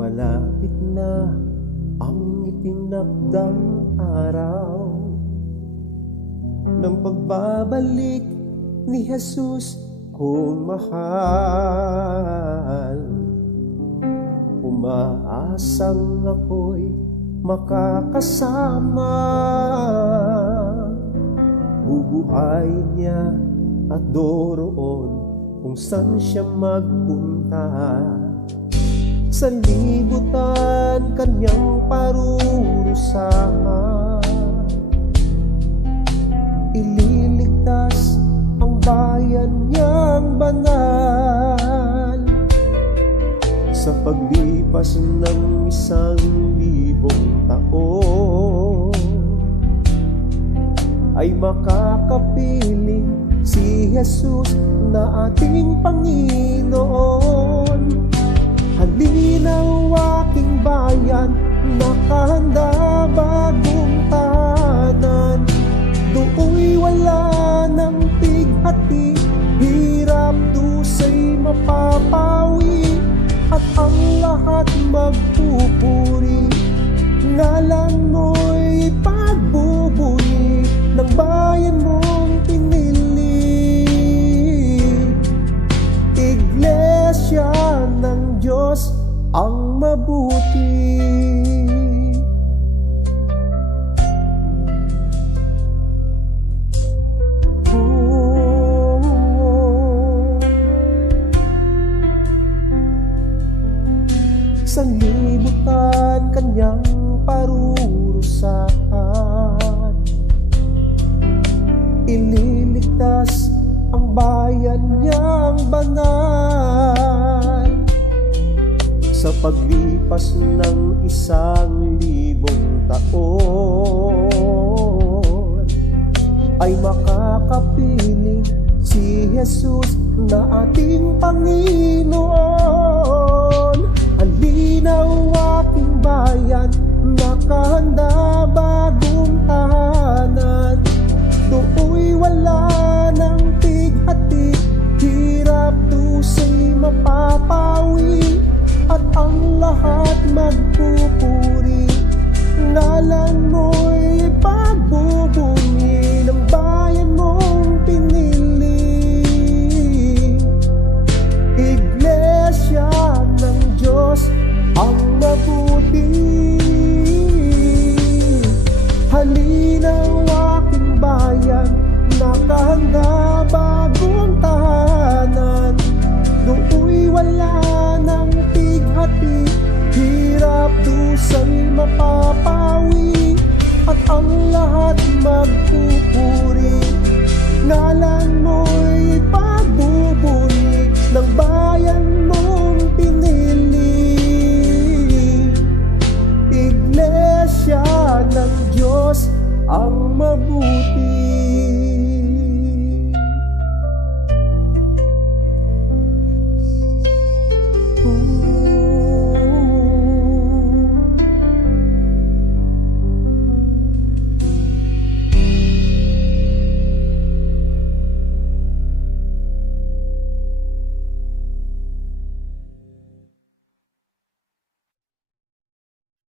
Malapit na ang itinakdang araw ng pagbabalik ni Jesus kong mahal. Umaasang ako'y makakasama, bubuhayin niya at doroon kung saan siya magpunta. Sa libutan kanyang parurusahan, ililigtas ang bayan niyang banal. Sa paglipas ng 1,000 taon, ay makakapiling si Jesus na ating Panginoon. Halinaw aking bayan, nakahanda bagong tahanan. Do'y wala ng pighati, hirap dusay mapapawi, at ang lahat magpupuri. Ngalan mo'y pagbubuni ng bayan mong pinili. Iglesia ng Diyos ang mabuti. Sa libutan kanyang parurusahan, ililigtas ang bayan niyang banal. Sa paglipas ng 1,000 taon, ay makakapiling si Jesus na ating Panginoon. Halinaw aking bayan, nakahanda bagong tahanan. Do'y wala ng pighati, hirap dusay mapapawi, at ang lahat magpupuri. Ngalan mo'y pagbubuni ng bayan mong pinili. Iglesia ng Diyos ang mabuti. Halinaw aking bayan, nakahanda bagong tahanan. Do'y wala ng pighati, hirap dusay mapapawi, at ang lahat magpupuri. Ngalan mo'y